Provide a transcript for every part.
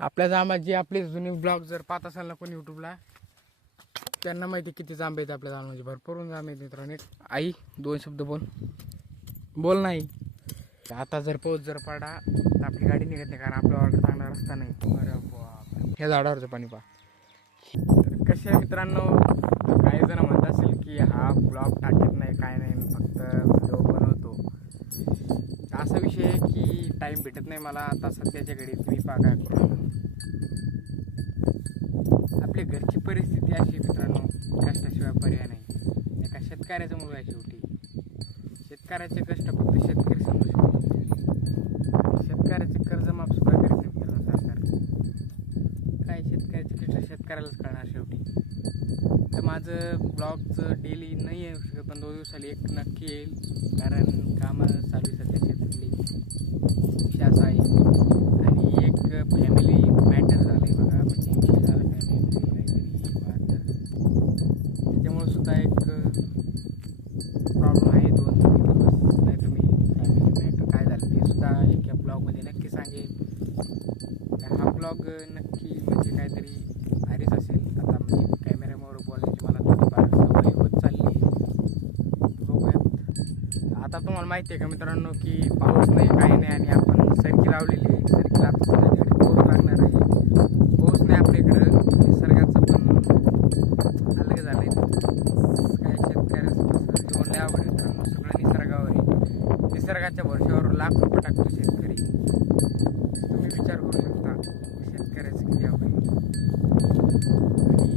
आपल्या जांबात जे आपले जुने ब्लॉग जर पाहत असाल ना कोणी यूट्यूबला, त्यांना माहिती किती जांब आहेत आपल्या जांबामध्ये. भरपूर जांब आहेत मित्रांनो. आई दोन शब्द बोल नाही. आता जर पाऊस जर पडा तर आपली गाडी निघत नाही, कारण आपल्या ऑर्डर चांगला रस्ता नाही. अरे बाप, ह्या झाडावरचं पाणी पहा. तर कसे आहे मित्रांनो, काही जण म्हणत असेल की हा ब्लॉग टाकत नाही, काय नाही, मी फक्त व्हिडिओ बनवतो. असा विषय आहे की टाईम भेटत नाही मला. आता सध्याच्या घडीत मी पहा काय करू. आपल्या घरची परिस्थिती अशी मित्रांनो, कष्टाशिवाय पर्याय नाही. एका शेतकऱ्याचा मुलगा आहे शेवटी. शेतकऱ्याचे कष्ट फक्त शेतकरी समजू शकतो. शेतकऱ्याचे कर्जमाफ सुद्धा करीत नाही मित्रांनो सरकार. काय शेतकऱ्याचे कष्ट शेतकऱ्यालाच कळणार शेवटी. तर माझं ब्लॉगचं डेली नाही येऊ शकत, पण 2 दिवसाला एक नक्की येईल, कारण कामं चालू सध्या शेतातली असा आहे. आणि एक फॅमिली मॅटर झालं आहे बघा, म्हणजे विषय झाला फॅमिली काहीतरी. त्याच्यामुळे सुद्धा एक प्रॉब्लेम आहे 2 दिवस. नाही तुम्ही फॅमिली मॅटर काय झालं ते सुद्धा एक या ब्लॉगमध्ये नक्की सांगेल. हा ब्लॉग नक्की म्हणजे काहीतरी भारीच असेल. आता म्हणजे कॅमेऱ्यावर बोलण्याची मला थोडीफार सवय होत चालली. बघूयात. आता तुम्हाला माहिती आहे का मित्रांनो की पाऊस नाही काही नाही, आणि आपण सरकी लावलेली आहे. सरकीला आता सुद्धा तिकडे पाऊस लागणार आहे. पाऊस नाही आपल्या इकडं, निसर्गाचं पण अलग झालं आहे. काय शेतकऱ्याचं कसं जीवन लय अवघड आहे मित्रांनो. सगळं निसर्गावर आहे. निसर्गाच्या भरशावर लाख रुपये टाकतो शेतकरी. तुम्ही विचार करू शकता शेतकऱ्याचं किती अवघड आहे.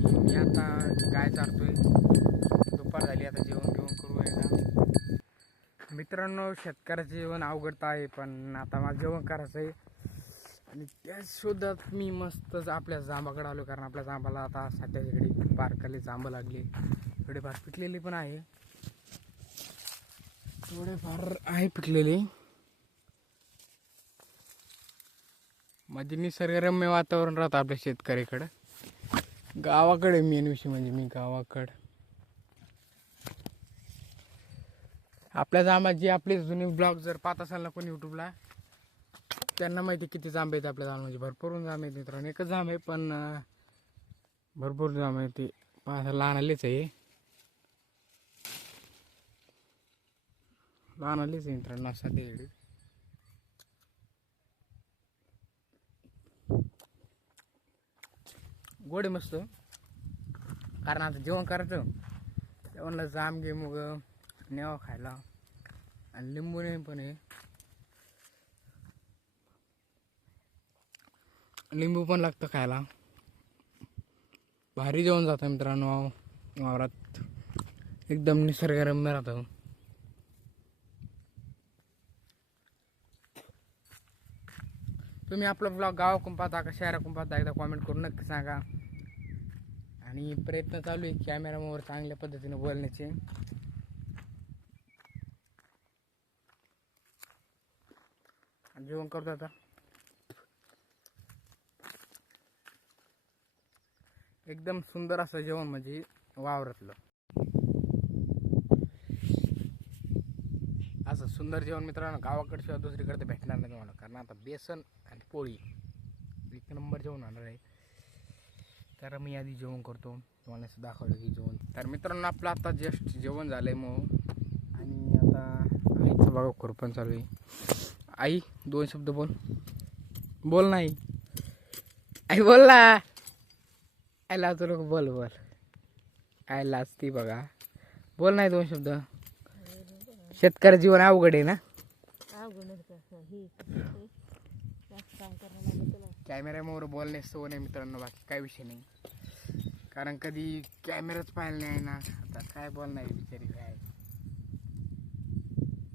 आणि मी आता गाय चारतोय. दुपार झाली, आता जेवण करू एकदा. मित्रांनो शेतकऱ्याचं जेवण अवघड तर आहे, पण आता मला जेवण करायचं आहे. आणि त्या शोधात मी मस्तच आपल्या जांबाकडे आलो, कारण आपल्या जांबाला आता सध्याच्या घडी बारकाले जांब लागले. थोडेफार पिकलेली पण आहे, थोडेफार आहे पिकलेली. म्हणजे निसर्गरम्य वातावरण राहतं आपल्या शेतकऱ्याकडं. गावाकडे मेन विषय म्हणजे मी गावाकडं. आपल्या जांबात जे आपले जुने ब्लॉग जर पाहत असाल ना कोणी यूट्यूबला, त्यांना माहिती किती जांब आहेत आपल्या जांब. म्हणजे भरपूर जांब आहेत मित्रांनो. एकच जांब आहे पण भरपूर जांब आहे. ते लहान आलेच आहे, लहान आलेच आहे मित्रांनो सध्या घडी. गोडे मस्त, कारण आता जेवण करायचं. जेवणला जाम घे मग न्यावा खायला, आणि लिंबू नाही पण आहे, लिंबू पण लागतं खायला. भारी जेवण जातं मित्रांनो वावरात. एकदम निसर्गरम्य राहतं. तुम्ही आपला ब्लॉग गावाकडून पाहता का शहराकडून पाहता, एकदा कॉमेंट करून नक्की सांगा. आणि प्रयत्न चालू आहे कॅमेरावर चांगल्या पद्धतीने बोलण्याचे. जेवण करतो आता. एकदम सुंदर असं जेवण म्हणजे वावरातलं. असं सुंदर जेवण मित्रांनो गावाकडे शिवाय दुसरीकडे भेटणार नाही तुम्हाला, कारण आता बेसन आणि पोळी एक नंबर जेवण होणार आहे. तर मी आधी जेवण करतो, तुम्हाला असं दाखवलं की जेवण. तर मित्रांनो आपलं आता जस्ट जेवण झालं आहे मग. आणि आता आईचं बघा खुरपण चालू आहे. आई दोन शब्द बोल नाही. आई बोल ना. आई लाजू नको, बोल. आई लाजती बघा, बोल नाही 2 शब्द. शेतकरी जीवन अवघड आहे ना. कॅमेऱ्यामोर बोलणे सवय नाही मित्रांनो, बाकी काय विषय नाही. कारण कधी कॅमेराच पाहिला नाही ना. आता काय बोलणार बिचारी, काय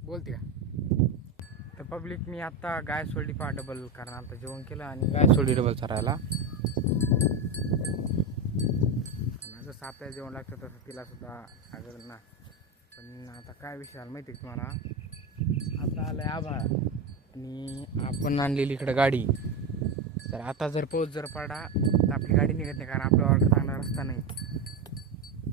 बोलते का. तर पब्लिक मी आता गाय सोडली पहा डबल, कारण आता जेवण केलं आणि गाय सोडली डबल चरायला. जसं आपल्याला जेवण लागतं तसं तिला सुद्धा लागत ना. पण आता काय विषय झाला माहिती आहे तुम्हाला, आता आलं आहे आभाळ आणि आपण आणलेली इकडं गाडी. तर आता जर पाऊस जर पडा तर आपली गाडी निघत नाही, कारण आपल्या ऑर्डर चांगला रस्ता नाही.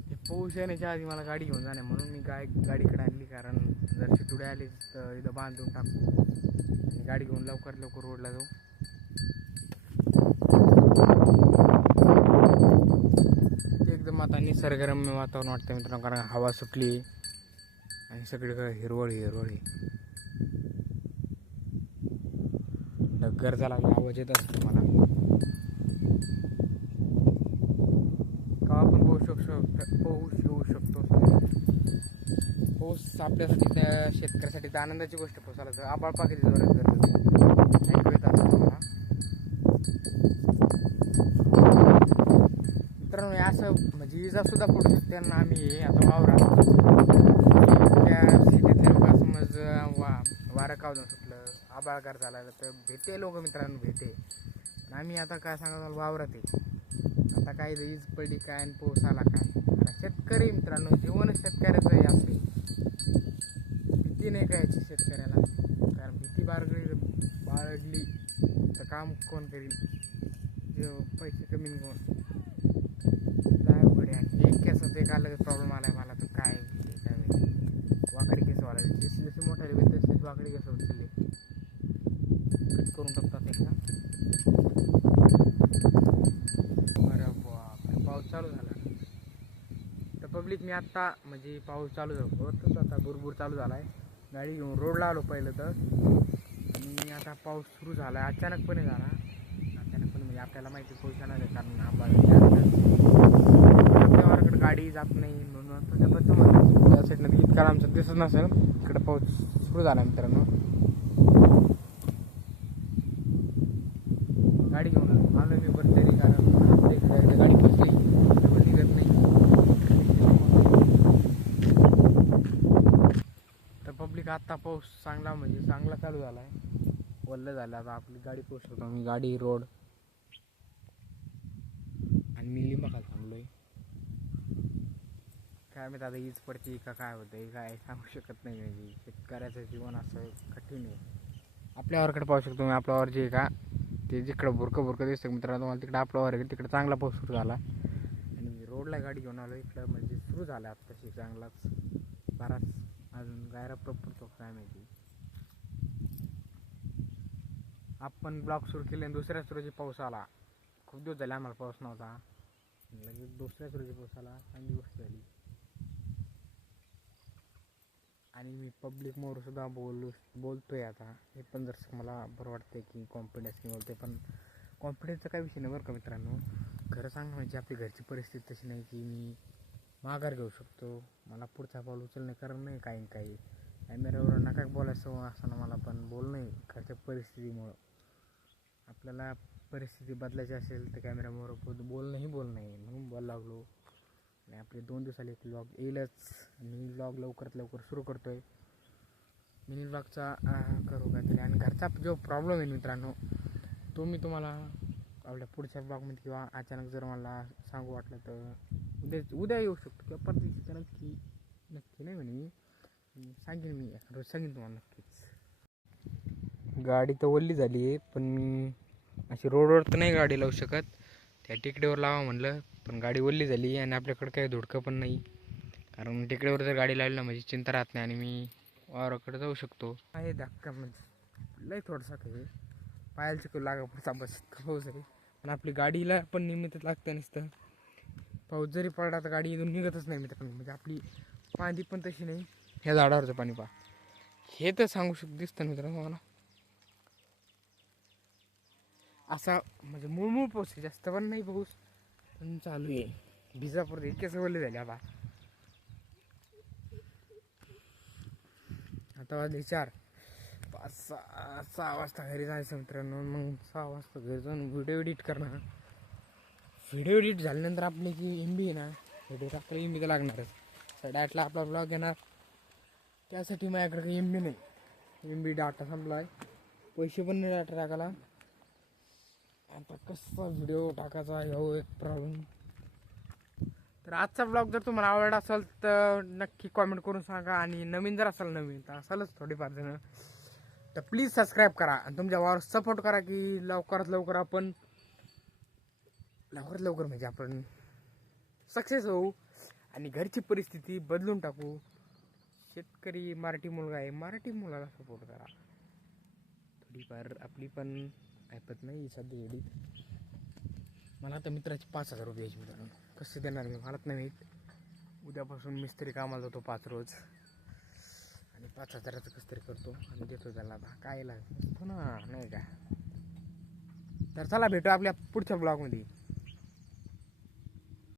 ते पाऊस येण्याच्या आधी मला गाडी घेऊन जाणे, म्हणून मी गाडीकडे आणली. कारण जर शितुडे आली तर इथं बांधून टाकू आणि गाडी घेऊन लवकर रोडला जाऊ. निसर्गरम्य वातावरण वाटतं मित्रांनो, कारण हवा सुटली आणि सगळीकडे हिरवळ हिरवळ आहे. गरजा लागला आवाज येत असतो मला. का आपण पोहू शकतो. पाऊस आपल्यासाठी त्या शेतकऱ्यासाठी तर आनंदाची गोष्ट. पावसाला तर आबाळ पाकिती जोरात करतो. ऐकू येत असतं मला मित्रांनो. असं म्हणजे विजा सुद्धा पडू शकते ना. आम्ही आता वावरात त्या शेतीतले लोक समज वारं कावलं सुटलं, आबाळकार झाला तर भेटे लोक मित्रांनो भेटे. आम्ही आता काय सांगा वावरात आहे. आता काय वीज पडली काय आणि पाऊस आला काय. शेतकरी मित्रांनो, जीवनच शेतकऱ्याचं हे असते. भीती नाही काय याची शेतकऱ्याला, कारण भीती बाळगली तर काम कोण करील, जे पैसे कमी कोण काय उघडे. आणि एक केसात एक अलग प्रॉब्लेम आला आहे मला तर काय वाकडी केस वाला. जशी जशी मोठ्याला होईल तशी वाकडी केस उचलले कट करून टाकतात एकदा. बरं बापरे, पाऊस चालू झाला तर पब्लिक. मी आत्ता म्हणजे पाऊस चालू झाला तसं आता भुरभूर चालू झाला आहे. गाडी घेऊन रोडला आलो पहिलं तर, आणि आता पाऊस सुरू झाला आहे. अचानकपणे झाला. अचानकपणे म्हणजे आपल्याला माहिती पाऊस येणार आहे, कारण आपल्या वाराकडे गाडी जात नाही म्हणून त्या साईडनं इतका आमचं दिसत नसेल. इकडे पाऊस सुरू झाला मित्रांनो. गाडी घेऊन आलो मी बरं तरी, कारण आपल्या इकडे गाडी फसली निघत नाही. तर पब्लिक आत्ता पाऊस चांगला म्हणजे चांगला चालू झाला आहे. वल्ल झालं आता आपली गाडी पोचतो. मी गाडी रोड आणि मी लिंबाखाली थांबलोय. काय माहिती आता हीच पडते का काय होतं काय सांगू शकत नाही. म्हणजे शेतकऱ्याचं जीवन असं कठीण आहे. आपल्यावरकडे पाहू शकतो मी. आपल्यावर जे का ते जिकडं बुरकं दिसतं मित्रांनो तुम्हाला, तिकडं आपल्यावर आहे तिकडे चांगला पाऊस सुरू झाला. आणि मी रोडला गाडी घेऊन आलो इकडं, म्हणजे सुरू झाला आत्ताशी चांगलाच बराच. अजून गायरा पडतो काय माहिती. आपण ब्लॉक सुरू केले आणि दुसऱ्याच रोजी पाऊस आला. खूप दिवस झाले आम्हाला पाऊस नव्हता, लगेच दुसऱ्याच रोजी पाऊस आला. चांगली गोष्ट झाली. आणि मी पब्लिक मोर सुद्धा बोलतोय आता. हे पण जर मला बरं वाटतं की कॉन्फिडन्स की बोलते. पण कॉन्फिडन्सचा काही विषय नाही बरं का मित्रांनो. खरं सांगा म्हणजे आपली घरची परिस्थिती तशी नाही की मी माघार घेऊ शकतो. मला पुढचा पाऊल उचलणे कारण नाही काही कॅमेऱ्यावर नका बोलायचं असं ना. मला पण बोलणं आहे घरच्या परिस्थितीमुळं. आपल्याला परिस्थिती बदलायची असेल तर कॅमेऱ्यावर बोलणं आहे म्हणून बोलायला लागलो. आणि आपले 2 दिवसाला एक व्लॉग येईलच. आणि व्लॉग लवकरात लवकर सुरू करतो आहे. मिनी व्लॉगचा करू काहीतरी. आणि घरचा जो प्रॉब्लेम आहे मित्रांनो तो मी तुम्हाला आपल्या पुढच्या ब्लॉगमध्ये किंवा अचानक जर मला सांगू वाटलं तर उद्या येऊ शकतो किंवा परत दिवशी तर नक्की नाही म्हणे मी सांगेन. मी रोज सांगेन तुम्हाला नक्कीच. गाडी तर ओल्ली झाली आहे पण मी अशी रोडवर तर नाही गाडी लावू शकत. त्या टेकडीवर लावा म्हणलं पण गाडी ओल्ली झाली आणि आपल्याकडे काही धुडकं पण नाही. कारण टेकडीवर जर गाडी लावली ना म्हणजे चिंता राहत नाही आणि मी वावराकडे जाऊ शकतो. आहे धक्का म्हणजे लय थोडंसं काही पायाला चिकू लागा पुढचा बस पाऊस आहे. पण आपली गाडीला पण निमित्त लागतं नसतं. पाऊस जरी पडला तर गाडी इथून निघतच नाही मित्रांनो. म्हणजे आपली पाणी पण तशी नाही. ह्या झाडावरचं पाणी पहा हे तर सांगू शकतो दिसतं मित्रांनो मला. असा म्हणजे मूळ पाऊस आहे, जास्त पण नाही पाऊस पण चालू आहे. बिजापूर इतके सवयले झाले आता. आता वाजले 4, 5, 6 वाजता घरी जायचं मित्रांनो. मग 6 वाजता घरी जाऊन व्हिडिओ एडिट करणार. व्हिडिओ एडिट झाल्यानंतर आपली जी MB आहे ना व्हिडिओ आपल्याला MB तर लागणारच. 8:30ला आपला ब्लॉग येणार. त्यासाठी माझ्याकडे काही MB नाही. MB डाटा संपला आहे. पैसे पण नाही डाटा टाकायला. आता कसा व्हिडिओ टाकायचा हो एक प्रॉब्लेम. तर आजचा ब्लॉग जर तुम्हाला आवडला असेल तर नक्की कॉमेंट करून सांगा. आणि नवीन जर असाल नवीन तर असालच थोडीफार जण तर प्लीज सबस्क्राईब करा आणि तुमच्या वावर सपोर्ट करा की लवकरात लवकर आपण म्हणजे आपण सक्सेस होऊ आणि घरची परिस्थिती बदलून टाकू. शेतकरी मराठी मुलगा आहे, मराठी मुलाला सपोर्ट करा. थोडीफार आपली पण ऐपत नाही सध्या एवढी. मला आता मित्राची 5,000 रुपये द्यायची मित्रांनो. कसं देणार मी मलाच नाही माहीत. उद्यापासून मिस्त्री कामाला जातो 5 रोज आणि 5,000चं कसं तरी करतो आणि देतो त्याला. आता काय लागतो ना नाही का. तर चला भेटू आपल्या पुढच्या ब्लॉगमध्ये.